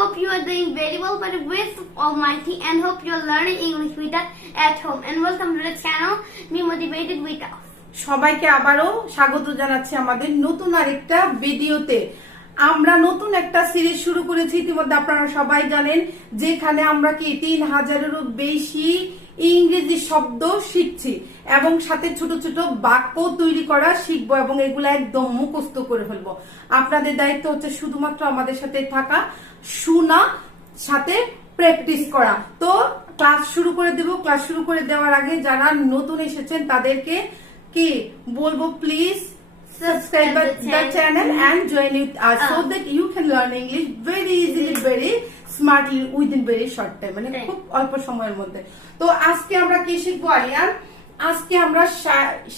hope you are doing very well by the grace of Almighty and hope you are learning English with us at home. And welcome to the channel, Be Motivated with us. সবাইকে আবারও স্বাগত জানাচ্ছি আমাদের নতুন আরেকটা ভিডিওতে। আমরা নতুন একটা সিরিজ শুরু করেছি, ইতিমধ্যে আপনারা সবাই জানেন, যেখানে আমরা কি 3000-এরও বেশি ইংরেজি শব্দ শিখছি এবং সাথে ছোট ছোট বাক্য তৈরি করা শিখবো এবং এগুলো একদম মুখস্থ করে ফেলবো। আপনাদের দায়িত্ব হচ্ছে শুধুমাত্র আমাদের সাথে থাকা, শোনা, সাথে প্র্যাকটিস করা। তো ক্লাস শুরু করে দেব। ক্লাস শুরু করে দেওয়ার আগে যারা নতুন এসেছেন তাদেরকে কি বলবো, please subscribe the channel and join with us so that you can learn English very easily, very smartly within very short time, মানে খুব অল্প সময়ের মধ্যে। তো আজকে আমরা কি শিখবো আরিয়ান? আজকে আমরা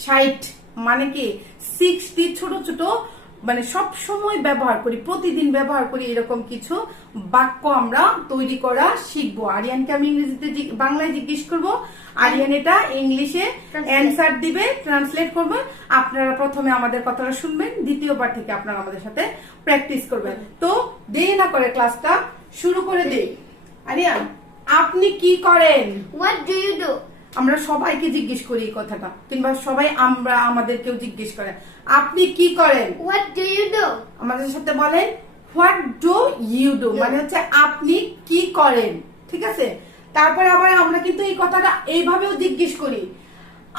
60 মানে কি 60 ছোট ছোট মানে সব সময় ব্যবহার করি, প্রতিদিন ব্যবহার করি এরকম কিছু বাক্য আমরা তৈরি করা শিখবো। আরিয়ানকে আমি ইংরেজিতে বাংলায় জিজ্ঞেস করব, আরিয়ান এটা ইংলিশে অ্যান্সার দিবে, ট্রান্সলেট করবে। আপনারা প্রথমে আমাদের কথাটা শুনবেন, দ্বিতীয়বার থেকে আপনারা আমাদের সাথে প্র্যাকটিস করবেন। তো দেরি না করে ক্লাসটা শুরু করে দেই। আরিয়ান, আপনি কি করেন? What do you do? আমরা সবাইকে জিজ্ঞেস করি এই কথাটা, কিংবা সবাই আমরা আমাদেরকেও জিজ্ঞেস করে, আপনি কি করেন? What do you do? আমাদের সাথে বলেন হোয়াট ডু ইউ ডু, মানে হচ্ছে আপনি কি করেন। ঠিক আছে, তারপরে আবার আমরা কিন্তু এই কথাটা এইভাবেও জিজ্ঞেস করি,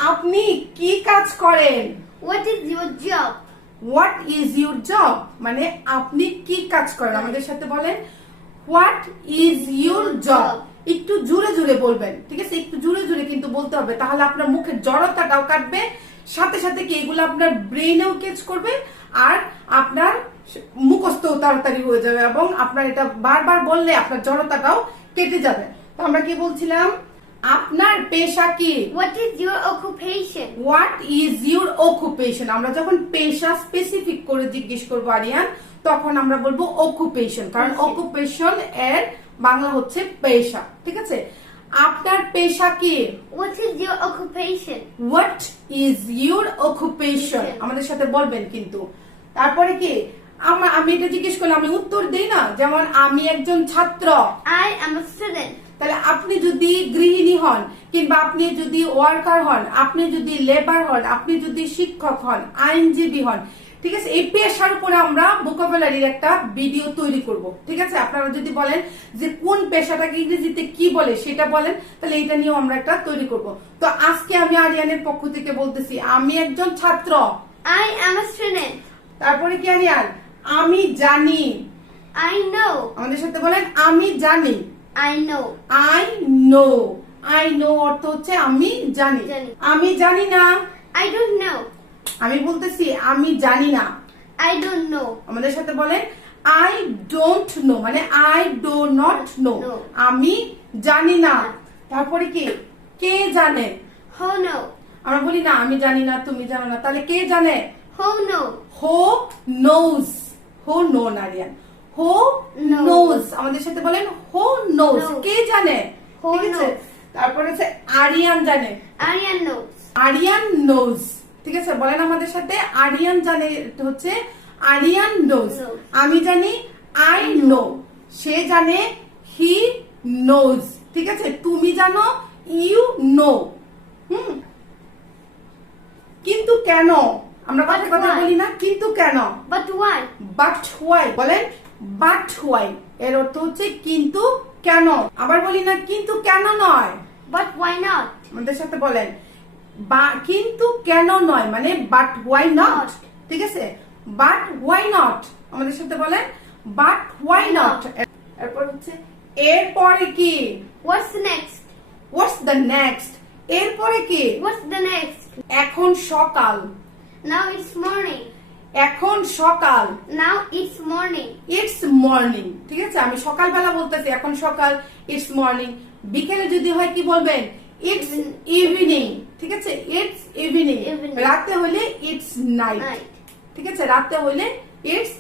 আপনি কি কাজ করেন? What is your job? What is your job, মানে আপনি কি কাজ করেন। আমাদের সাথে বলেন হোয়াট ইজ ইউর জব। একটু জোরে জোরে বলবেন, ঠিক আছে, একটু জোরে জোরে কিন্তু বলতে হবে, তাহলে আপনার মুখের জড়তাটাও কাটবে, সাথে সাথে কি এগুলো আপনার ব্রেনেও ক্যাচ করবে আর আপনার মুখস্থও তাড়াতাড়ি হয়ে যাবে এবং আপনার এটা বারবার বললে আপনার জড়তাটাও কেটে যাবে। তো আমরা কি বলছিলাম, আপনার পেশা কি? What is your occupation? What is your occupation. আমরা যখন পেশা স্পেসিফিক করে জিজ্ঞেস করবো আরিয়ান, তখন আমরা বলবো অকুপেশন, কারণ অকুপেশন এর বাংলা হচ্ছে পেশা। ঠিক আছে, আপনার পেশা কি? What is your occupation? What is your occupation আমাদের সাথে বলবেন কিন্তু। তারপরে কি আমি এটা জিজ্ঞেস করলাম, আমি উত্তর দিই না, যেমন আমি একজন ছাত্র, I am a student. তাহলে আপনি যদি গৃহিণী হন, কিংবা আপনি যদি ওয়ার্কার হন, আপনি যদি লেবার হন, আপনি যদি শিক্ষক হন, আইনজীবী হন, ঠিক আছে, এই পেশার উপরে আমরা ভোকাবুলারির একটা ভিডিও তৈরি করব। ঠিক আছে, আপনারা যদি বলেন যে কোন পেশাটাকে ইংরেজিতে কি বলে সেটা বলেন, তাহলে এটা নিয়েও আমরা একটা তৈরি করব। তো আজকে আমি আরিয়ানের পক্ষ থেকে বলতেছি, আমি একজন ছাত্র, I am a student. তারপরে কি আরিয়ান, আমি জানি, I know. আমাদের সাথে বলেন আমি জানি, I know. I know. I know অর্থ হচ্ছে আমি জানি। আমি জানি না, I don't know. আমি বলতেছি আমি জানি না, I don't know. আমাদের সাথে বলেন আই ডোন্ট নো, মানে আই ডো নট নো, আমি জানি না। তারপরে কি কে জানে? Who know? আমরা বলি না আমি জানি না, তুমি জানো না, তাহলে কে জানে? Who know? হো নোজ। হো নো নারিয়ান, হো নোজ। আমাদের সাথে বলেন হো নোজ, কে জানে? ঠিক আছে, তারপরে হচ্ছে আরিয়ান জানে, Aryan knows. আরিয়ান নোজ। ঠিক আছে, বলেন আমাদের সাথে আরিয়ান জানে হচ্ছে আরিয়ান নোজ। আমি জানি আই নো, সে জানে হি নোজ। ঠিক আছে, তুমি জানো ইউ নো। কিন্তু কেন আমরা কথা কথা বলি না, কিন্তু কেন? But why? বাট হোয়াই, বলেন বাট হোয়াই, এর অর্থ হচ্ছে কিন্তু কেন। আবার বলি না কিন্তু কেন নয়, But why not? আমাদের সাথে বলেন কিন্তু কেন নয়, মানে বাট হোয়াই নট। ঠিক আছে, বাট হোয়াই নট, আমাদের সাথে বলেন বাট হোয়াই নট। এরপর হচ্ছে এরপরে কি? What's next? What's the next, এরপরে কি? What's the next? এখন সকাল, Now it's morning. এখন সকাল, Now it's morning. It's morning. ঠিক আছে, আমি সকালবেলা বলতেছি এখন সকাল, ইটস মর্নিং। বিকেলে যদি হয় কি বলবেন? It's evening. ঠিক আছে, ইটস ইভিনিং। রাতে হলে ইটস নাইট। ঠিক আছে, রাতে হলে ইটস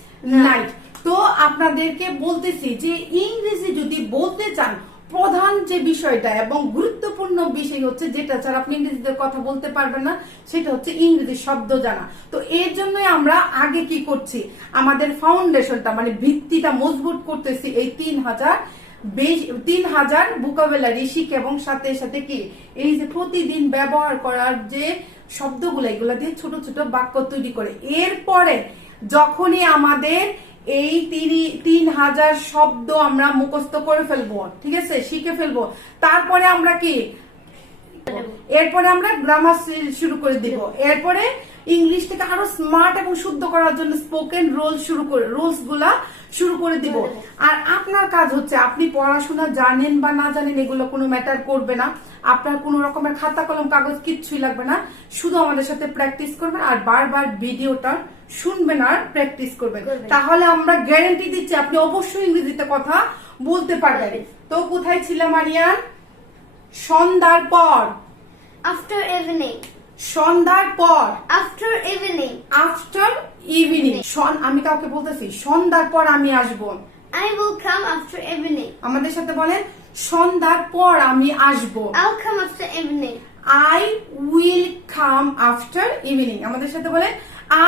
নাইট। তো আপনাদেরকে বলতেছি যে ইংরেজি যদি বলতে চান, প্রধান যে বিষয়টা এবং গুরুত্বপূর্ণ বিষয় হচ্ছে যেটা ছাড়া আপনি ইংরেজিতে কথা বলতে পারবেন না, সেটা হচ্ছে ইংরেজি শব্দ জানা। তো এর জন্যই আমরা আগে কি করছি, আমাদের ফাউন্ডেশনটা মানে ভিত্তিটা মজবুত করতেছি এই 3000 ভোকাবুলারি শিখে, এবং সাথে সাথে কি এই যে প্রতিদিন ব্যবহার করার যে শব্দগুলো, এগুলো দিয়ে ছোট ছোট বাক্য তৈরি করে। এরপরে যখনই আমাদের এই 3000 শব্দ আমরা মুখস্থ করে ফেলবো, ঠিক আছে, শিখে ফেলবো, তারপরে আমরা কি এরপরে আমরা গ্রামার শুরু করে দিব। এরপরে ইংলিশটাকে আরো স্মার্ট এবং শুদ্ধ করার জন্য স্পোকেন রুলস গুলা শুরু করে দিব। আর আপনার কাজ হচ্ছে, আপনি পড়াশোনা জানেন বা না জানেন এগুলো কোনো ম্যাটার করবে না, আপনার কোনো রকমের খাতা কলম কাগজ কিচ্ছুই লাগবে না, শুধু আমাদের সাথে প্র্যাকটিস করবেন আর বারবার ভিডিওটা শুনবেন আর প্র্যাকটিস করবেন। তাহলে আমরা গ্যারান্টি দিচ্ছি আপনি অবশ্যই ইংরেজিতে কথা বলতে পারবেন। তো কোথায় ছিলাম আরিয়ান? সন্ধ্যার পর। After evening. সন্ধ্যার পর। After evening. After evening. আমি কাউকে বলতেছি সন্ধ্যার পর আমি আসবো। I will come after evening. আমাদের সাথে বলেন সন্ধ্যার পর আমি আসবো। I'll come after evening. I will come after evening. আমাদের সাথে বলেন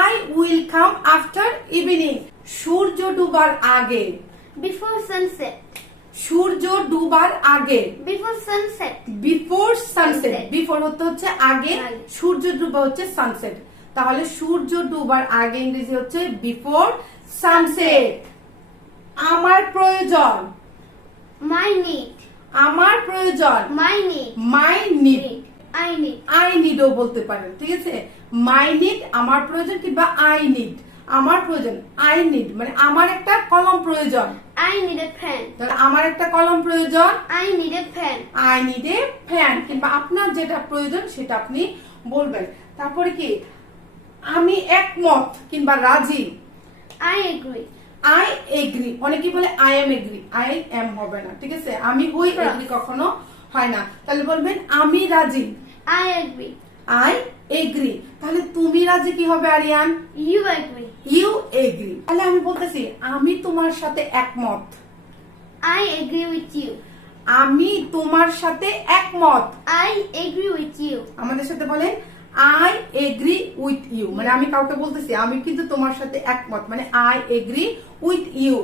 I will come after evening. সূর্য ডুবার আগে। Before sunset. সূর্য ডুবার আগে। Before sunset. Before sunset. Sunset. Before হচ্ছে আগে, সূর্য ডুবা হচ্ছে সানসেট। তাহলে সূর্য ডুবার আগে ইংরেজি হচ্ছে বিফোর সানসেট। আমার প্রয়োজন। My need. আমার প্রয়োজন। My need. My need. I need. I নিডও বলতে পারেন, ঠিক আছে। মাই নিড আমার প্রয়োজন, কিংবা আই নিড আমার প্রয়োজন। আই নিড মানে আমার একটা কলম প্রয়োজন। I need a pen. আমার একটা কলম প্রয়োজন। I need a pen. I need a fan, কিংবা আপনার যেটা প্রয়োজন সেটা আপনি বলবেন। তারপরে কি আমি একমত কিংবা রাজি। I agree. I agree. অনেকেই বলে I am agree, I am হবে না, ঠিক আছে। আমি হই এগ্রি কখনো হয় না। তাহলে বলবেন আমি রাজি। I agree. I agree. তাহলে তুমি রাজি কি হবে Aryan? You agree. You agree. তাহলে আমি বলতেছি আমি তোমার সাথে একমত। I agree with you. আমি তোমার সাথে একমত। I agree with you. আমাদের সাথে বলেন আই এগ্রি উইথ ইউ। মানে আমি কাউকে বলতেছি আমি কিন্তু তোমার সাথে একমত, মানে আই এগ্রি উইথ ইউ।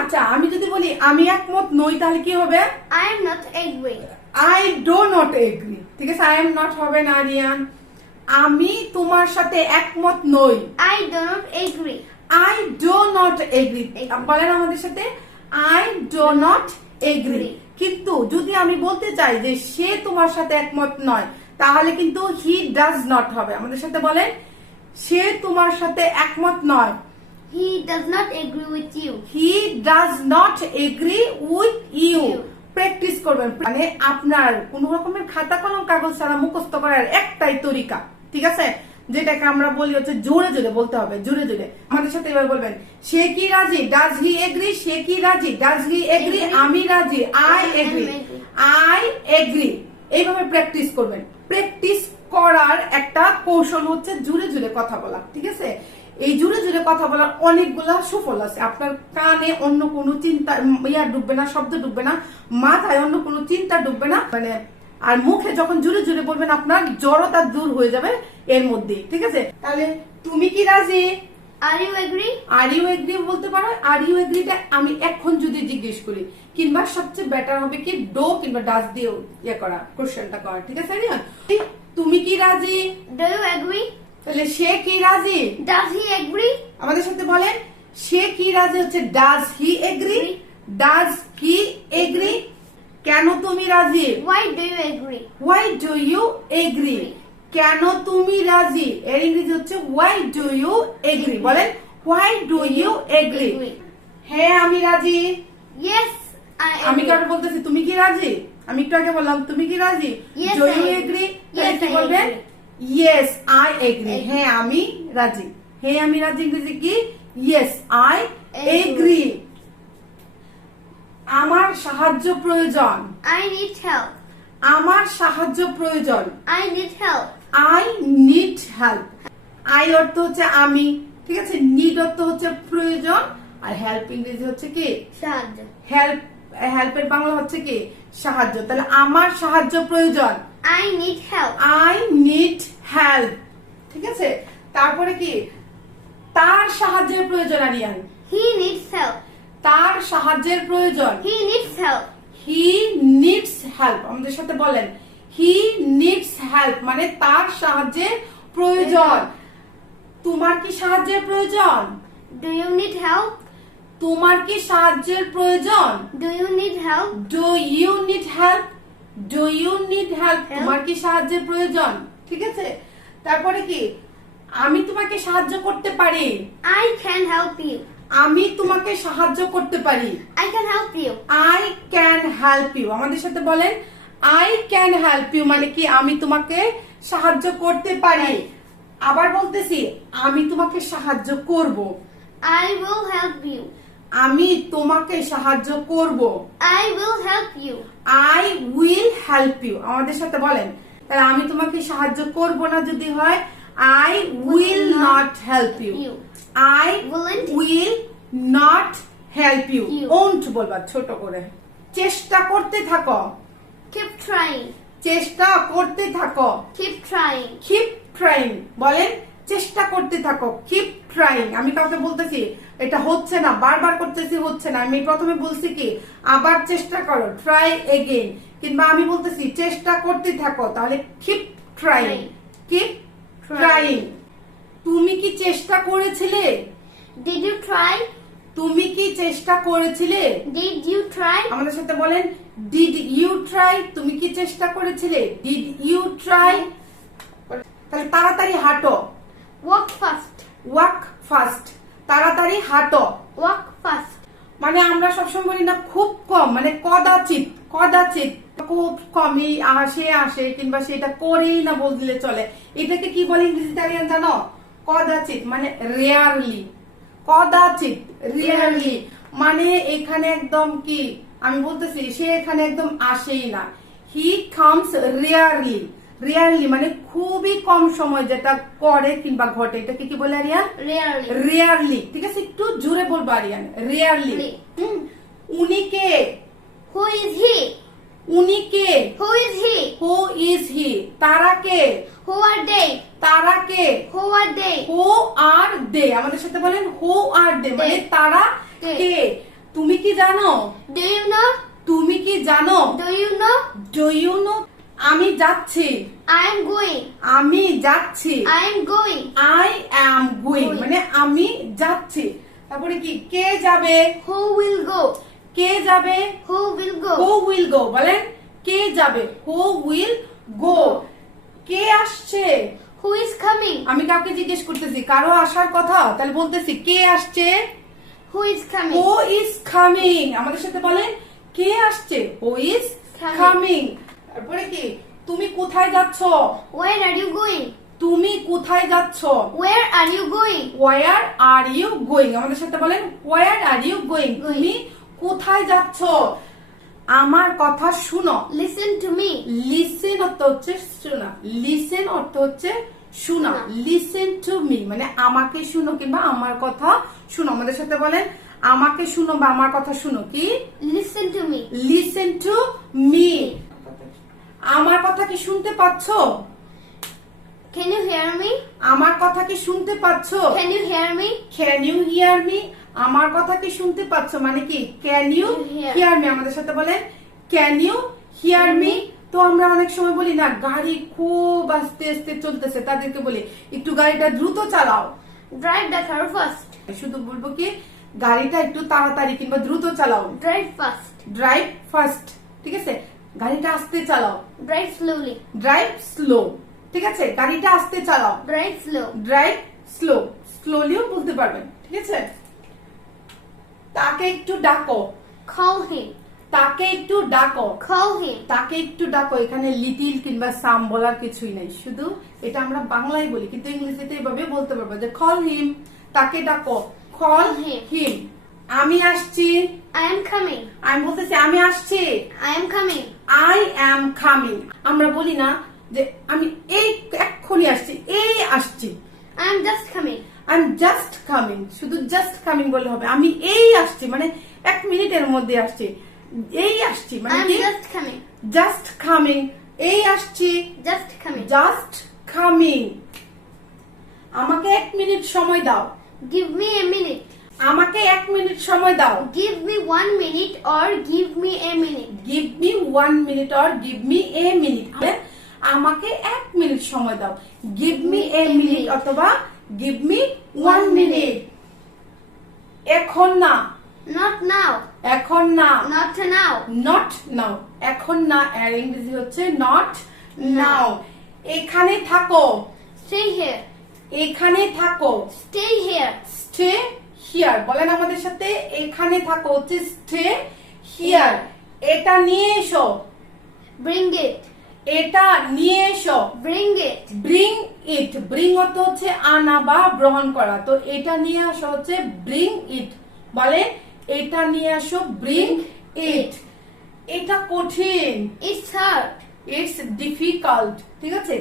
আচ্ছা, আমি যদি বলি আমি একমত নই, তাহলে কি হবে? I am not agree. I do not agree, ঠিক আছে। আই এম নট হবে না আরিয়ান। আমি তোমার সাথে একমত নই। I do not agree. I do not agree. বলেন আমাদের সাথে আই ডো নট এগ্রি। কিন্তু যদি আমি বলতে চাই যে সে তোমার সাথে একমত নয়, তাহলে কিন্তু হি ডাজ নট হবে। আমাদের সাথে বলেন সে তোমার সাথে একমত নয়। He does not agree with you. He does not agree with you. Practice করবেন, মানে আপনার কোন রকমের খাতা কলম কাগজ ছাড়া মুখস্থ করার একটাই তরিকা, ঠিক আছে, যেটাকে আমরা বলি হচ্ছে জোরে জোরে বলতে হবে, জোরে জোরে। আমাদের সাথে এবার বলবেন সে কি রাজি। Does he agri. সে কি রাজি। Does he agree. আমি রাজি। I agree. I agree. এইভাবে প্র্যাকটিস করবেন। প্র্যাকটিস করার একটা কৌশল হচ্ছে জোরে জোরে কথা বলা, ঠিক আছে। এই জোরে জোরে কথা বলার অনেকগুলা সুফল আছে। আপনার কানে অন্য কোনো চিন্তা ডুববে না, শব্দ ডুববে না, মাথায় অন্য কোনো চিন্তা ডুববে না, মানে আর মুখে যখন জোরে জোরে বলবেন আপনার জড়তা দূর হয়ে যাবে এর মধ্যে, ঠিক আছে। তাহলে তুমি কি রাজি। Are you agree? Are you agree বলতে পারো। আর ইউ এগ্রিটা আমি এখন যদি জিজ্ঞেস করি, কিংবা সবচেয়ে বেটার হবে কি ডো কিংবা ডাজ দিয়ে ইয়ে করা, কোশ্চেনটা করা, ঠিক আছে। তুমি কি রাজি। Do you agree? তাহলে সে কি রাজি। Does he agree? আমাদের সাথে বলেন সে কি রাজি হচ্ছে does he agree. Does he agree. কেন তুমি রাজি। Why do you agree? Why do you agree? কেন তুমি রাজি এর ইংরেজি হচ্ছে why do you agree। বলেন why do you agree? হ্যাঁ আমি রাজি। Yes, I আমি agree. কারো বলতেছি তুমি কি রাজি, আমি একটু আগে বললাম তুমি কি রাজি। Yes, do I you agree. agree? Yes, তাহলে I বলবেন agree. yes I agree। হ্যাঁ আমি রাজি। হ্যাঁ আমি রাজি ইংরেজি কি yes I agree। আমার সাহায্য প্রয়োজন। I need help. আমার সাহায্য প্রয়োজন। I need help. I need help. I অর্থ হচ্ছে আমি, ঠিক আছে। নিড অর্থ হচ্ছে প্রয়োজন, আর হেল্প ইংরেজি হচ্ছে কি সাহায্য। হেল্প হেল্পের বাংলা হচ্ছে কি সাহায্য। তাহলে আমার সাহায্য প্রয়োজন, I need help. I need help. ঠিক আছে, তারপরে কি তার সাহায্যের প্রয়োজন আরিয়ান, He needs help. তার সাহায্যের প্রয়োজন, He needs help. He needs help. আমাদের সাথে বলেন হি নিডস হেল্প মানে তার সাহায্যের প্রয়োজন। তোমার কি সাহায্যের প্রয়োজন? Do you need help? তোমার কি সাহায্যের প্রয়োজন? Do you need help? Do you need help, do you need help, Help. তোমার কি সাহায্যের প্রয়োজন? ঠিক আছে, তারপরে কি আমি তোমাকে সাহায্য করতে পারি, I can help you. আমি তোমাকে সাহায্য করতে পারি, I can help you. I can help you. আমাদের সাথে বলেন আই ক্যান হেল্প ইউ মানে কি আমি তোমাকে সাহায্য করতে পারি। আবার বলতেছি আমি তোমাকে সাহায্য করব, I will help you. আমি তোমাকে সাহায্য করব, I will help you. I will help you. আমাদের সাথে বলেন তাহলে আমি তোমাকে সাহায্য করব না যদি হয় I will not help you, You. I Won't. Will not help you. You. Won't বলবা ছোট করে। চেষ্টা করতে থাকো, Keep trying. চেষ্টা করতে থাকো, Keep trying. Keep trying. বলেন চেষ্টা করতে থাকো, কিপ ট্রাইং। আমি কাউকে বলতেছি এটা হচ্ছে না, বারবার করতেছি হচ্ছে না, আমি প্রথমে বলছি কি আবার চেষ্টা করো, ট্রাই এগেইন, কিংবা আমি বলতেছি চেষ্টা করতে থাকো, তাহলে কিপ ট্রাইং, কিপ ট্রাইং। তুমি কি চেষ্টা করেছিলে? Did you try? তুমি কি চেষ্টা করেছিলে? Did you try? আমাদের সাথে বলেন ডিড ইউ ট্রাই, তুমি কি চেষ্টা করেছিলে? Did you try. তাহলে তাড়াতাড়ি হাঁটো, Walk fast. ওয়াক ফাস্ট, তাড়াতাড়ি হাঁটো। Walk fast. মানে আমরা সবসময় বলি না খুব কম, মানে কদাচিৎ, কদাচিৎ খুব কমই আসে আসে কিংবা সেটা করেই না বললে চলে। এটাকে কি বলে ইংরেজিতে আরিয়ান জানো? কদাচিৎ মানে রেয়ারলি, কদাচিৎ রেয়ারলি মানে এখানে একদম কি আমি বলতেছি সে এখানে একদম আসেই না। হি কামস রেয়ারলি, রেয়ারলি মানে খুবই কম সময় যেটা করে কিংবা ঘটে, এটাকে কি বলে আরিয়ান? Rarely. রেয়ারলি। ঠিক আছে, একটু জোরে বলবো আরিয়ান, রেয়ারলি। উনি কে? Who is he? উনি কে? Who is he? Who is he. তারা কে? Who are they? তারা কে? Who are they? হু আর দে। আমাদের সাথে বলেন হু আর দে মানে They. তারা They. কে। তুমি কি জানো? Do you know? তুমি কি জানো? Do you know? Do you know. আমি যাচ্ছি, I am going. আমি যাচ্ছি, I am going. I am going Going. মানে আমি যাচ্ছি। তারপরে কি কে যাবে? Who will go? কে যাবে? Who will who go? Will go. বলেন কে যাবে? Who will go. কে আসছে? Who is coming? আমি কাউকে জিজ্ঞেস করতেছি কারো আসার কথা, তাহলে বলতেছি কে আসছে? Who is coming? Who is coming. আমাদের সাথে বলেন কে আসছে? Who is Coming. কামিং। তারপরে কি তুমি কোথায় যাচ্ছ? Where are you going? তুমি কোথায় যাচ্ছ? Where are you going? Where are you going. আমাদের সাথে বলেন ওয়ার আর ইউ গোয়িং, তুমি কোথায় যাচ্ছ? আমার কথা শুনো। Listen to me. লিসেন অর্থ হচ্ছে শোনা, লিসেন অর্থ হচ্ছে শোনা, শোনা। লিসেন টু মি মানে আমাকে শুনো কিংবা আমার কথা শুনো। আমাদের সাথে বলেন আমাকে শুনো বা আমার কথা শুনো। কি? Listen to me. Listen to me. আমার কথা কি শুনতে পাচ্ছো? Can you hear me? আমার কথা কি শুনতে পাচ্ছো? Can you hear me? Can you hear me. আমার কথা কি শুনতে পাচ্ছো মানে কি can you Hear. Hear me. আমাদের সাথে বলেন ক্যান ইউ হিয়ার মি। তো আমরা অনেক সময় বলি না গাড়ি খুব আস্তে আস্তে চলতেছে, তাদেরকে বলি একটু গাড়িটা দ্রুত চালাও। Drive the car fast. শুধু বলবো কি গাড়িটা একটু তাড়াতাড়ি কিংবা দ্রুত চালাও। Drive fast. Drive fast. ঠিক আছে, গাড়িটা আস্তে চালাও। Drive slowly. Drive slow. ঠিক আছে, গাড়িটা আস্তে চালাও। Drive slow. ড্রাইভ স্লো, স্লোলিও বলতে পারবেন। ঠিক আছে, তাকে একটু ডাকো। Call him. তাকে একটু ডাকো। Call him. তাকে একটু ডাকো। এখানে লিটিল কিংবা সাম বলার কিছুই নাই, শুধু এটা আমরা বাংলায় বলি কিন্তু ইংরেজিতে এভাবে বলতে পারবো যে কল হিম, তাকে ডাকো। Call him. হিম। আমি আসছি। I am coming. আমি বলতেছি আমি আসছি। I am coming. I am coming. আমরা বলি না যে আমি এই এক্ষুনি আসছি, এই আসছি। I am just coming. I am just coming, শুধু জাস্ট কামিং বললে হবে। আমি এই আসছি মানে 1 মিনিটের মধ্যে আসছি। এই আসছি মানে I'm কি just coming. জাস্ট কামিং, এই আসছি Just coming. Just coming. আমাকে 1 মিনিট সময় দাও, Give me a minute. আমাকে 1 মিনিট সময় দাও। Give me 1 minute or give me a minute. Give me 1 minute or give me a minute. আমাকে 1 মিনিট সময় দাও, গিভ মি এ মিনিট অথবা গিভ মি 1 মিনিট। এখন না, Not now. এখন না, Not now. নট নাও, এখন না এর ইংরেজি হচ্ছে নট নাও। এখানে থাকো, Stay here. এখানে থাকো, Stay here. Stay here. বলেন আমাদের সাথে, এখানে থাকো হচ্ছে স্টে হিয়ার। এটা নিয়ে এসো, Bring it. এটা নিয়ে এসো, Bring it. Bring it. Bring অর্থ হচ্ছে আনা বা গ্রহণ করা, তো এটা নিয়ে আসো হচ্ছে ব্রিং ইট। বলেন এটা নিয়ে আসো, ব্রিং ইট। এটা কঠিন, It's hard. It's difficult. ঠিক আছে,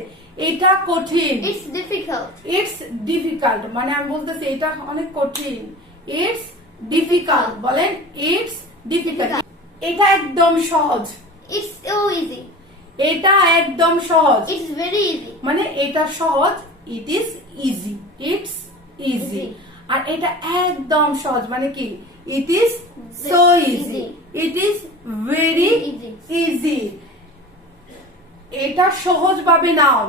এটা কঠিন, It's difficult. It's difficult. মানে আমি বলতেছি এটা অনেক কঠিন, ইটস ডিফিকাল্ট। বলেন ইটস ডিফিকাল্ট। এটা একদম সহজ, It's so easy. এটা একদম সহজ। It's very easy. মানে এটা সহজ, it is easy, it's easy. Easy. আর এটা একদম সহজ মানে কি, it is so easy, Easy. It is very Easy. Easy. এটা সহজ ভাবে নাও,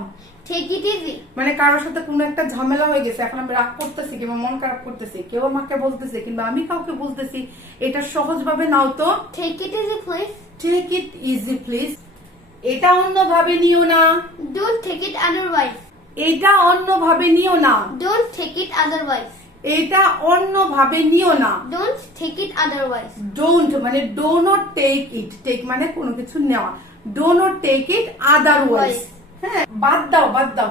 Take it easy. মানে কারোর সাথে কোনো একটা ঝামেলা হয়ে গেছে, এখন আমি রাগ করতেছি কিংবা মন খারাপ করতেছি, কেউ আমাকে বলতেছে কিংবা আমি কাউকে বলতেছি, এটা সহজ ভাবে নাও তো। Take it easy, please. Take it easy please. এটা অন্যভাবে নিও না, Don't take it otherwise. এটা অন্যভাবে নিও না, Don't take it otherwise. এটা অন্যভাবে নিও না। Don't take it otherwise. Don't মানে do not take it, take মানে কোনো কিছু নেওয়া, do not take it otherwise. হ্যাঁ, বাদ দাও, বাদ দাও।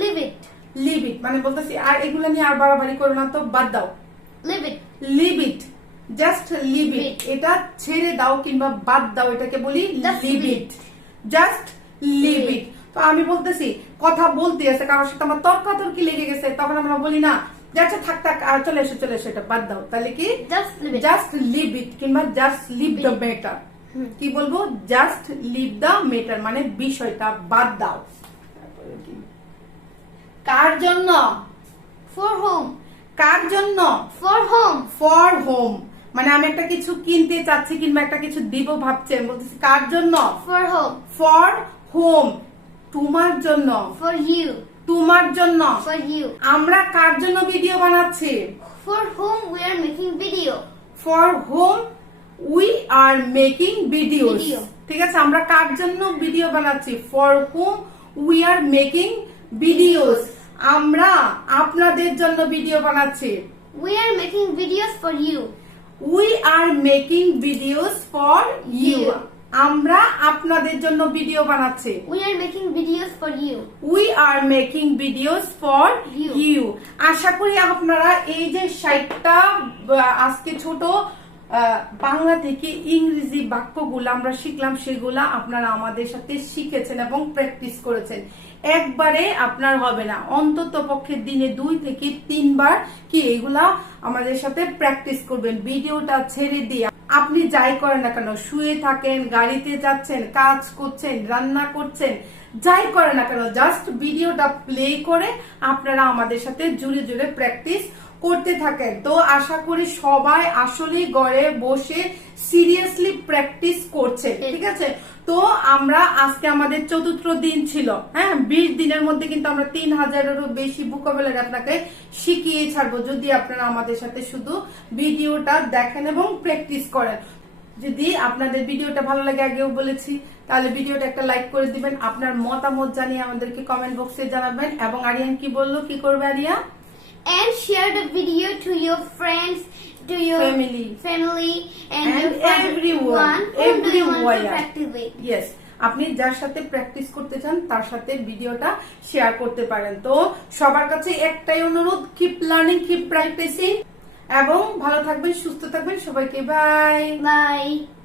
Leave it. লিভ ইট মানে বলতেছি আর এগুলো নিয়ে আর বাড়াবাড়ি করো না, তো বাদ দাও। Leave it. Leave it, just leave it. এটা ছেড়ে দাও কিংবা বাদ দাও, এটাকে বলি Just leave leave it, just leave it. তো আমি বলতেছি কথা বলতে আছে, কারোর সাথে আমার তর্কাতর্কি লেগে গেছে, তখন আমরা বলি না যে আচ্ছা থাক থাক আর চলে এসো চলে এসো, এটা বাদ দাও। তাহলে কি Just leave it. Just leave it কিংবা জাস্ট লিভ দ্য ম্যাটার। কি বলবো, জাস্ট লিভ দ্য ম্যাটার মানে বিষয়টা বাদ দাও। কার জন্য, For whom? কার জন্য, For whom? ফর হোম মানে আমি একটা কিছু কিনতে চাচ্ছি কিংবা একটা কিছু দিব ভাবছি, আমি বলতেছি কার জন্য, For whom? ফর হোম তোমার জন্য, For you. তোমার জন্য। For you. আমরা কার জন্য ভিডিও বানাচ্ছি, For whom we are making video. For home we are making videos. Video. ঠিক আছে, আমরা কার জন্য ভিডিও বানাচ্ছি, for home we are making videos. আমরা আপনাদের জন্য ভিডিও বানাচ্ছি, We are making videos for you. We are making videos for you. You. আমরা আপনাদের জন্য ভিডিও বানাচ্ছি, We are making videos for you. We are making videos for You. You. আশা করি আপনারা এই যে 60টা আজকে ছোট বাংলা থেকে ইংরেজি বাক্যগুলো আমরা শিখলাম, সেগুলা আপনারা আমাদের সাথে শিখেছেন এবং প্র্যাকটিস করেছেন। একবারে আপনার হবে না, অন্তত পক্ষে দিনে 2 থেকে 3 বার কি এগুলা আমাদের সাথে প্র্যাকটিস করবেন। ভিডিওটা ছেড়ে দিয়ে আপনি যাই করেন না কেন, শুয়ে থাকেন, গাড়িতে যাচ্ছেন, কাজ করছেন, রান্না করছেন, যাই করেন না কেন, জাস্ট ভিডিওটা প্লে করে আপনারা আমাদের সাথে জুড়ে জুড়ে প্র্যাকটিস করতে থাকেন। তো আশা করি সবাই আসলে ঘরে বসে সিরিয়াসলি প্র্যাকটিস করছে। ঠিক আছে, তো আমরা আজকে আমাদের 4র্থ দিন ছিল। হ্যাঁ, 20 দিনের মধ্যে কিন্তু আমরা 3000-এরও বেশি ভোকাবুলারি আপনাকে শিখিয়ে ছাড়বো, যদি আপনারা আমাদের সাথে শুধু ভিডিওটা দেখেন এবং প্র্যাকটিস করেন। যদি আপনাদের ভিডিওটা ভালো লাগে, আগেও বলেছি, তাহলে ভিডিওটা একটা লাইক করে দিবেন, আপনার মতামত জানিয়ে আমাদেরকে কমেন্ট বক্সে জানাবেন। এবং আরিয়ান কি বললো, কি করবে area? And share the video to your friends, to your family and your everyone who do you want to practice with. Yes, আপনি যার সাথে প্র্যাকটিস করতে চান তার সাথে ভিডিওটা শেয়ার করতে পারেন। তো সবার কাছে একটাই অনুরোধ, কিপ লার্নিং, কিপ প্র্যাকটিসিং, এবং ভালো থাকবেন, সুস্থ থাকবেন। সবাইকে বাই Bye.